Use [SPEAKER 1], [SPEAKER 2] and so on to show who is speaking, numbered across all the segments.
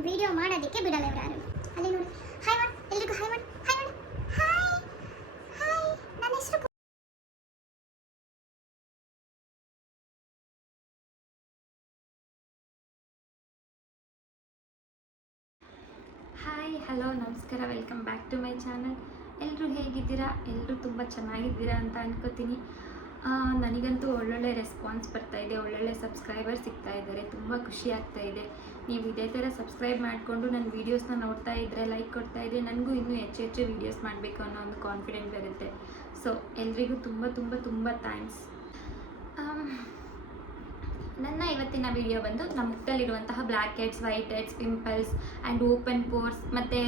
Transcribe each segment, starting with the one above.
[SPEAKER 1] ನನ್ನ ವಿಡಿಯೋ ಮಾಡೋದಕ್ಕೆ ಬಿಡಲ್ಲ ಇವರು ಅಲ್ಲಿ ನೋಡಿ. ಹಾಯ್ ಮಾಡಿ ಎಲ್ರಿಗೂ ಹಾಯ್ ಮಾಡಿ ಹಾಯ್ ಮಾಡಿ ಹಾಯ್ ಹಾಯ್ ನನ್ನ ಹೆಸರು
[SPEAKER 2] ಹಾಯ್ ಹಲೋ ನಮಸ್ಕಾರ. Welcome back to my channel ಎಲ್ಲರೂ ಹೇಗಿದ್ದೀರಾ? ಎಲ್ಲರೂ ತುಂಬ ಚೆನ್ನಾಗಿದ್ದೀರಾ ಅಂತ ಅನ್ಕೋತೀನಿ. ನನಗಂತೂ ಒಳ್ಳೊಳ್ಳೆ ರೆಸ್ಪಾನ್ಸ್ ಬರ್ತಾ ಇದೆ, ಒಳ್ಳೊಳ್ಳೆ ಸಬ್ಸ್ಕ್ರೈಬರ್ ಸಿಗ್ತಾ ಇದ್ದಾರೆ, ತುಂಬ ಖುಷಿ ಆಗ್ತಾ ಇದೆ. ನೀವು ಇದೇ ಥರ ಸಬ್ಸ್ಕ್ರೈಬ್ ಮಾಡಿಕೊಂಡು ನನ್ನ ವೀಡಿಯೋಸ್ನ ನೋಡ್ತಾ ಇದ್ದರೆ ಲೈಕ್ ಕೊಡ್ತಾ ಇದ್ದರೆ ನನಗೂ ಇನ್ನೂ ಹೆಚ್ಚು ಹೆಚ್ಚು ವೀಡಿಯೋಸ್ ಮಾಡಬೇಕು ಅನ್ನೋ ಒಂದು ಕಾನ್ಫಿಡೆಂಟ್ ಬರುತ್ತೆ. ಸೊ ಎಲ್ರಿಗೂ ತುಂಬ ತುಂಬ ತುಂಬ ಥ್ಯಾಂಕ್ಸ್ ಇವತ್ತಿನ ವಿಡಿಯೋ ಬಂದು ನಮ್ಮ ಮುಖದಲ್ಲಿರುವಂತಹ black heads white heads pimples and open pores ಮತ್ತು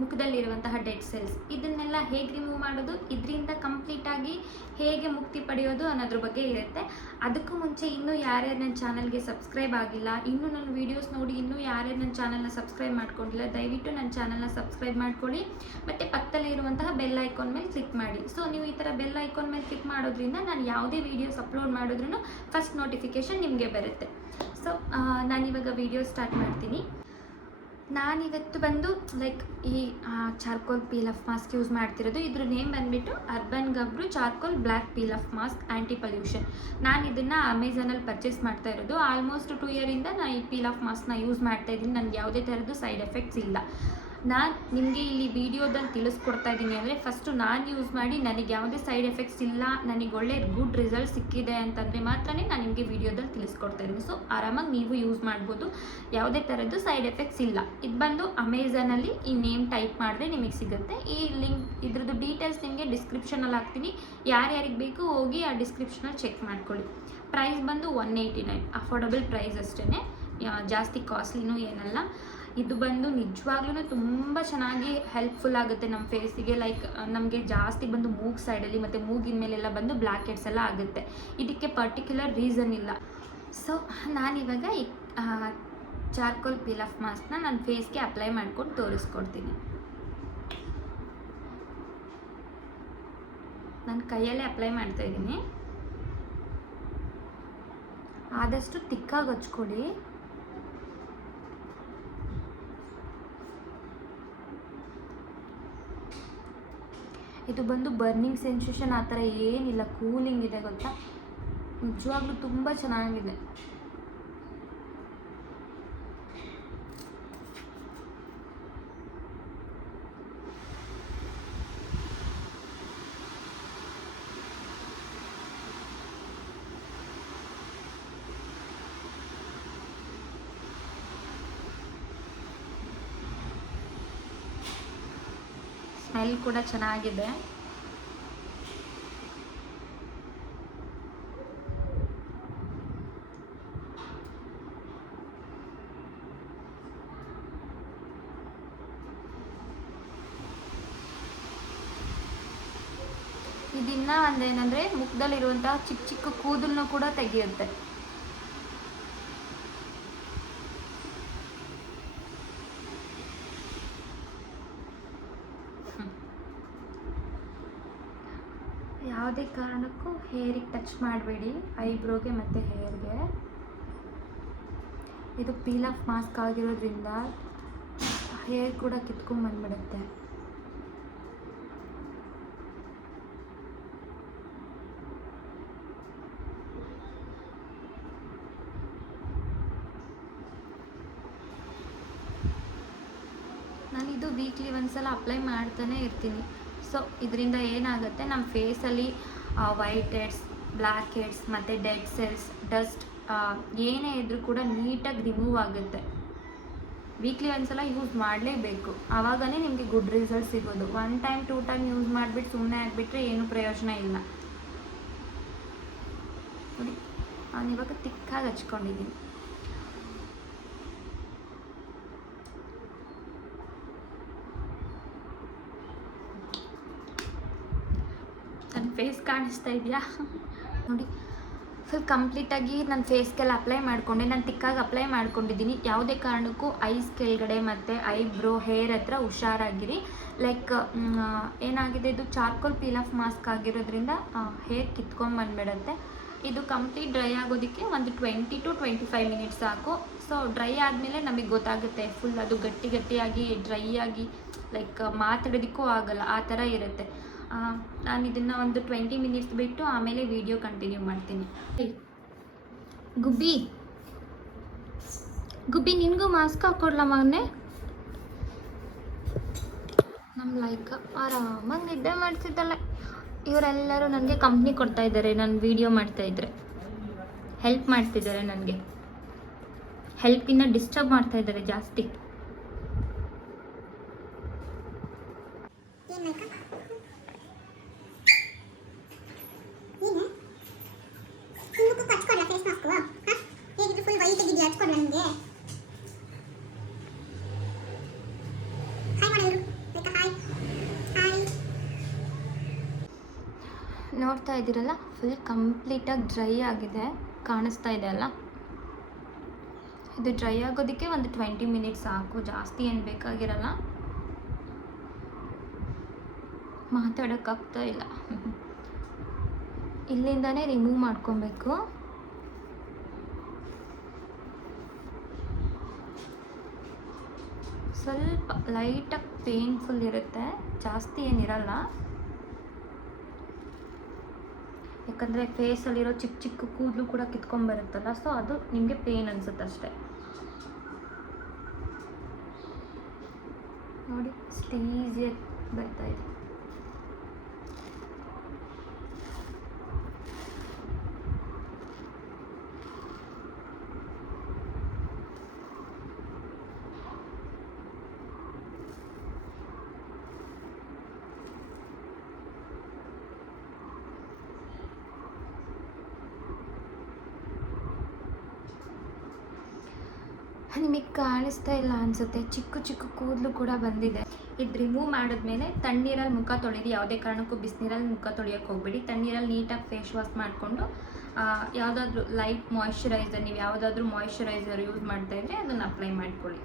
[SPEAKER 2] ಮುಖದಲ್ಲಿರುವಂತಹ ಡೆಡ್ ಸೆಲ್ಸ್ ಇದನ್ನೆಲ್ಲ ಹೇಗೆ ರಿಮೂವ್ ಮಾಡೋದು? ಇದರಿಂದ ಕಂಪ್ಲೀಟಾಗಿ ಹೇಗೆ ಮುಕ್ತಿ ಪಡೆಯೋದು ಅನ್ನೋದ್ರ ಬಗ್ಗೆ ಇರುತ್ತೆ. ಅದಕ್ಕೂ ಮುಂಚೆ ಇನ್ನೂ ಯಾರ್ಯಾರು ನನ್ನ ಚಾನಲ್ಗೆ ಸಬ್ಸ್ಕ್ರೈಬ್ ಆಗಿಲ್ಲ, ಇನ್ನೂ ನನ್ನ ವೀಡಿಯೋಸ್ ನೋಡಿ ಇನ್ನೂ ಯಾರ್ಯಾರು ನನ್ನ ಚಾನಲ್ನ ಸಬ್ಸ್ಕ್ರೈಬ್ ಮಾಡ್ಕೊಂಡಿಲ್ಲ, ದಯವಿಟ್ಟು ನನ್ನ ಚಾನಲ್ನ ಸಬ್ಸ್ಕ್ರೈಬ್ ಮಾಡ್ಕೊಳ್ಳಿ. ಮತ್ತು ಪಕ್ಕದಲ್ಲಿ ಇರುವಂತಹ ಬೆಲ್ ಐಕಾನ್ ಮೇಲೆ ಕ್ಲಿಕ್ ಮಾಡಿ. ಸೊ ನೀವು ಈ ಥರ ಬೆಲ್ ಐಕಾನ್ ಮೇಲೆ ಕ್ಲಿಕ್ ಮಾಡೋದ್ರಿಂದ ನಾನು ಯಾವುದೇ ವೀಡಿಯೋಸ್ ಅಪ್ಲೋಡ್ ಮಾಡಿದ್ರೂ ಫಸ್ಟ್ ನೋಟಿಫಿಕೇಶನ್ ನಿಮಗೆ ಬರುತ್ತೆ. ಸೊ ನಾನಿವಾಗ ವೀಡಿಯೋ ಸ್ಟಾರ್ಟ್ ಮಾಡ್ತೀನಿ. ನಾನಿವತ್ತು ಬಂದು ಲೈಕ್ ಈ charcoal peel off mask use ಮಾಡ್ತಿರೋದು. ಇದ್ರ ನೇಮ್ ಬಂದುಬಿಟ್ಟು Urban Gabru charcoal black peel off mask anti pollution ನಾನು ಇದನ್ನು ಅಮೆಝಾನಲ್ಲಿ ಪರ್ಚೇಸ್ ಮಾಡ್ತಾ ಇರೋದು. ಆಲ್ಮೋಸ್ಟ್ ಟು ಇಯರಿಂದ ನಾನು ಈ ಪೀಲ್ ಆಫ್ ಮಾಸ್ಕ್ನ ಯೂಸ್ ಮಾಡ್ತಾ ಇದ್ದೀನಿ. ನನಗೆ ಯಾವುದೇ ಥರದ್ದು ಸೈಡ್ ಎಫೆಕ್ಟ್ಸ್ ಇಲ್ಲ. ನಾನು ನಿಮಗೆ ಇಲ್ಲಿ ವಿಡಿಯೋದಲ್ಲಿ ತಿಳಿಸ್ಕೊಡ್ತಾ ಇದ್ದೀನಿ ಅಂದರೆ ಫಸ್ಟು ನಾನು ಯೂಸ್ ಮಾಡಿ ನನಗೆ ಯಾವುದೇ ಸೈಡ್ ಎಫೆಕ್ಟ್ಸ್ ಇಲ್ಲ, ನನಗೆ ಒಳ್ಳೆ ಗುಡ್ ರಿಸಲ್ಟ್ ಸಿಕ್ಕಿದೆ ಅಂತಂದರೆ ಮಾತ್ರನೇ ನಾನು ನಿಮಗೆ ವಿಡಿಯೋದಲ್ಲಿ ತಿಳಿಸ್ಕೊಡ್ತಾ ಇದ್ದೀನಿ ಸೊ ಆರಾಮಾಗಿ ನೀವು ಯೂಸ್ ಮಾಡ್ಬೋದು. ಯಾವುದೇ ಥರದ್ದು ಸೈಡ್ ಎಫೆಕ್ಟ್ಸ್ ಇಲ್ಲ. ಇದು ಬಂದು ಅಮೆಝಾನಲ್ಲಿ ಈ ನೇಮ್ ಟೈಪ್ ಮಾಡಿದ್ರೆ ನಿಮಗೆ ಸಿಗುತ್ತೆ. ಈ ಲಿಂಕ್ ಇದ್ರದ್ದು ಡೀಟೇಲ್ಸ್ ನಿಮಗೆ ಡಿಸ್ಕ್ರಿಪ್ಷನಲ್ಲಿ ಹಾಕ್ತೀನಿ. ಯಾರ್ಯಾರಿಗೆ ಬೇಕು ಹೋಗಿ ಆ ಡಿಸ್ಕ್ರಿಪ್ಷನಲ್ಲಿ ಚೆಕ್ ಮಾಡ್ಕೊಳ್ಳಿ. ಪ್ರೈಸ್ ಬಂದು one eighty nine affordable price ಅಷ್ಟೇ ಜಾಸ್ತಿ ಕಾಸ್ಟ್ಲಿನೂ ಏನಲ್ಲ. ಇದು ಬಂದು ನಿಜವಾಗ್ಲೂ ತುಂಬ ಚೆನ್ನಾಗಿ ಹೆಲ್ಪ್ಫುಲ್ ಆಗುತ್ತೆ ನಮ್ಮ ಫೇಸಿಗೆ ಲೈಕ್ ನಮಗೆ ಜಾಸ್ತಿ ಬಂದು ಮೂಗ್ ಸೈಡಲ್ಲಿ ಮತ್ತು ಮೂಗಿನ ಮೇಲೆಲ್ಲ ಬಂದು ಬ್ಲ್ಯಾಕ್ ಹೆಡ್ಸ್ ಎಲ್ಲ ಆಗುತ್ತೆ. ಇದಕ್ಕೆ ಪರ್ಟಿಕ್ಯುಲರ್ ರೀಸನ್ ಇಲ್ಲ. ಸೊ ನಾನಿವಾಗ ಈ ಚಾರ್ಕೋಲ್ ಪೀಲ್ ಆಫ್ ಮಾಸ್ಕ್ನ ನನ್ನ ಫೇಸ್ಗೆ ಅಪ್ಲೈ ಮಾಡ್ಕೊಂಡು ತೋರಿಸ್ಕೊಡ್ತೀನಿ. ನಾನು ಕೈಯಲ್ಲೇ ಅಪ್ಲೈ ಮಾಡ್ತಾ ಇದ್ದೀನಿ. ಆದಷ್ಟು ತಿಕ್ಕಾಗಿ ಹಚ್ಕೊಳ್ಳಿ. ಇದು ಬಂದು ಬರ್ನಿಂಗ್ ಸೆನ್ಸೇಷನ್ ಆ ಥರ ಏನಿಲ್ಲ ಕೂಲಿಂಗ್ ಇದೆ ಗೊತ್ತಾ? ನಿಜವಾಗ್ಲೂ ತುಂಬ ಚೆನ್ನಾಗಿದೆ. ಸ್ಮೆಲ್ ಕೂಡ ಚೆನ್ನಾಗಿದೆ. ಇದಿನ್ನ ಒಂದೇನಂದ್ರೆ ಮುಖದಲ್ಲಿರುವಂತಹ ಚಿಕ್ಕ ಚಿಕ್ಕ ಕೂದಲನ್ನು ಕೂಡ ತೆಗೆಯುತ್ತೆ. ಯಾವುದೇ ಕಾರಣಕ್ಕೂ ಹೇರಿಗೆ ಟಚ್ ಮಾಡಬೇಡಿ ಐಬ್ರೋಗೆ ಮತ್ತು ಹೇರ್ಗೆ ಇದು ಪೀಲ್ ಆಫ್ ಮಾಸ್ಕ್ ಆಗಿರೋದ್ರಿಂದ ಹೇರ್ ಕೂಡ ಕಿತ್ಕೊಂಡ್ ಬಂದ್ಬಿಡುತ್ತೆ ವೀಕ್ಲಿ ಒಂದ್ಸಲ ಅಪ್ಲೈ ಮಾಡ್ತಾನೆ ಇರ್ತೀನಿ. ಸೊ ಇದರಿಂದ ಏನಾಗುತ್ತೆ? ನಮ್ಮ ಫೇಸಲ್ಲಿ ವೈಟ್ ಹೆಡ್ಸ್ ಬ್ಲ್ಯಾಕ್ ಹೆಡ್ಸ್ ಮತ್ತು ಡೆಡ್ ಸೆಲ್ಸ್ ಡಸ್ಟ್ ಏನೇ ಇದ್ರೂ ಕೂಡ ನೀಟಾಗಿ ರಿಮೂವ್ ಆಗುತ್ತೆ. ವೀಕ್ಲಿ ಒಂದ್ಸಲ ಯೂಸ್ ಮಾಡಲೇಬೇಕು. ಆವಾಗಲೇ ನಿಮಗೆ ಗುಡ್ ರಿಸಲ್ಟ್ ಸಿಗೋದು. One time two time use ಮಾಡಿಬಿಟ್ಟು ಸುಮ್ಮನೆ ಆಗಿಬಿಟ್ರೆ ಏನೂ ಪ್ರಯೋಜನ ಇಲ್ಲ. ನೋಡಿ, ನಾನು ಇವಾಗ ತಿಕ್ಕಾಗಿ ಹಚ್ಕೊಂಡಿದ್ದೀನಿ ನನ್ನ ಫೇಸ್ ಕಾಣಿಸ್ತಾ ಇದೆಯಾ? ನೋಡಿ ಫುಲ್ ಕಂಪ್ಲೀಟಾಗಿ ನನ್ನ ಫೇಸ್ಗೆಲ್ಲ ಅಪ್ಲೈ ಮಾಡಿಕೊಂಡೆ. ನಾನು ತಿಕ್ಕಾಗಿ ಅಪ್ಲೈ ಮಾಡ್ಕೊಂಡಿದ್ದೀನಿ. ಯಾವುದೇ ಕಾರಣಕ್ಕೂ ಐಸ್ ಕೆಳಗಡೆ ಮತ್ತು ಐಬ್ರೋ ಹೇರ್ ಹತ್ರ ಹುಷಾರಾಗಿರಿ. ಲೈಕ್ ಏನಾಗಿದೆ ಇದು? ಚಾರ್ಕೋಲ್ ಪೀಲ್ ಆಫ್ ಮಾಸ್ಕ್ ಆಗಿರೋದ್ರಿಂದ ಹೇರ್ ಕಿತ್ಕೊಂಬಂದ್ಬಿಡತ್ತೆ ಇದು ಕಂಪ್ಲೀಟ್ ಡ್ರೈ ಆಗೋದಕ್ಕೆ ಒಂದು twenty to twenty five minutes ಸಾಕು. ಸೊ ಡ್ರೈ ಆದಮೇಲೆ ನಮಗೆ ಗೊತ್ತಾಗುತ್ತೆ ಫುಲ್ ಅದು ಗಟ್ಟಿ ಗಟ್ಟಿಯಾಗಿ ಡ್ರೈ ಆಗಿ ಲೈಕ್ ಮಾತಾಡೋದಕ್ಕೂ ಆಗಲ್ಲ. ಆ ಥರ ಇರುತ್ತೆ. ನಾನು ಇದನ್ನು ಒಂದು ಟ್ವೆಂಟಿ ಮಿನಿಟ್ಸ್ ಬಿಟ್ಟು ಆಮೇಲೆ ವಿಡಿಯೋ ಕಂಟಿನ್ಯೂ ಮಾಡ್ತೀನಿ. ಗುಬ್ಬಿ. ಗುಬ್ಬಿ, ನಿನಗೂ ಮಾಸ್ಕ್ ಹಾಕ್ಕೊಡ್ಲ ಮಗನೆ? ನಮ್ಮ ಲೈಕ್ ಆರಾಮಾಗಿ ನಿದ್ದೆ ಮಾಡ್ತಿದ್ದಲ್ಲ ಇವರೆಲ್ಲರೂ ನನಗೆ ಕಂಪ್ನಿ ಕೊಡ್ತಾ ಇದ್ದಾರೆ ನಾನು ವಿಡಿಯೋ ಮಾಡ್ತಾ ಇದ್ರೆ. ಹೆಲ್ಪ್ ಮಾಡ್ತಿದ್ದಾರೆ ನನಗೆ. ಹೆಲ್ಪಿಂದ ಡಿಸ್ಟರ್ಬ್ ಮಾಡ್ತಾ ಇದ್ದಾರೆ ಜಾಸ್ತಿ
[SPEAKER 1] ಏನ್ ಬೇಕಾ ಏನೇ ನಿಮಗೂ ಹಚ್ಕೊಡ್ಲ ಫೇಸ್ ಮಾಸ್ಕು ಹಾಂ ಹೇಗಿದ್ರು ಫುಲ್ ವೈಟ್ ಆಗಿದೆಯಾ ಹಚ್ಕೊಡ್ಲ ನಿಮಗೆ ಹಾಯ್ ಮಾಡಿದ್ರು ಬೇಕಾ ಹಾಯ್ ಹಾಯ್
[SPEAKER 2] ನೋಡ್ತಾ ಇದ್ದೀರಲ್ಲ? ಫುಲ್ ಕಂಪ್ಲೀಟಾಗಿ ಡ್ರೈ ಆಗಿದೆ. ಕಾಣಿಸ್ತಾ ಇದೆ ಅಲ್ಲ? ಇದು ಡ್ರೈ ಆಗೋದಕ್ಕೆ ಒಂದು ಟ್ವೆಂಟಿ ಮಿನಿಟ್ಸ್ ಸಾಕು. ಜಾಸ್ತಿ ಏನು ಬೇಕಾಗಿರಲ್ಲ? ಮಾತಾಡೋಕ್ಕಾಗ್ತಾ ಇಲ್ಲ. ಇಲ್ಲಿಂದಾನೇ ರಿಮೂವ್ ಮಾಡ್ಕೊಬೇಕು. ಸ್ವಲ್ಪ ಲೈಟಾಗಿ ಪೇನ್ಫುಲ್ ಇರುತ್ತೆ. ಜಾಸ್ತಿ ಏನಿರಲ್ಲ. ಯಾಕಂದರೆ ಫೇಸಲ್ಲಿರೋ ಚಿಕ್ಕ ಚಿಕ್ಕ ಕೂದಲು ಕೂಡ ಕಿತ್ಕೊಂಡ್ಬರುತ್ತಲ್ಲ ಸೊ ಅದು ನಿಮಗೆ ಪೇನ್ ಅನ್ಸುತ್ತೆ ಅಷ್ಟೇ. ನೋಡಿ ಇಷ್ಟು ಬರ್ತಾ ಬರ್ತಾ ನಿಮಗೆ ಕಾಣಿಸ್ತಾ ಇಲ್ಲ ಅನಿಸುತ್ತೆ. ಚಿಕ್ಕ ಚಿಕ್ಕ ಕೂದಲು ಕೂಡ ಬಂದಿದೆ. ಇದು ರಿಮೂವ್ ಮಾಡಿದ್ಮೇಲೆ ತಣ್ಣೀರಲ್ಲಿ ಮುಖ ತೊಳೆದು ಯಾವುದೇ ಕಾರಣಕ್ಕೂ ಬಿಸಿನೀರಲ್ಲಿ ಮುಖ ತೊಳೆಯೋಕೆ ಹೋಗ್ಬೇಡಿ. ತಣ್ಣೀರಲ್ಲಿ ನೀಟಾಗಿ ಫೇಸ್ ವಾಶ್ ಮಾಡಿಕೊಂಡು ಯಾವುದಾದ್ರೂ ಲೈಟ್ ಮಾಯ್ಶ್ಚರೈಸರ್ ನೀವು ಯಾವುದಾದ್ರೂ ಮಾಯ್ಶ್ಚರೈಸರ್ ಯೂಸ್ ಮಾಡ್ತಾ ಇದ್ರೆ ಅದನ್ನು ಅಪ್ಲೈ ಮಾಡ್ಕೊಳ್ಳಿ.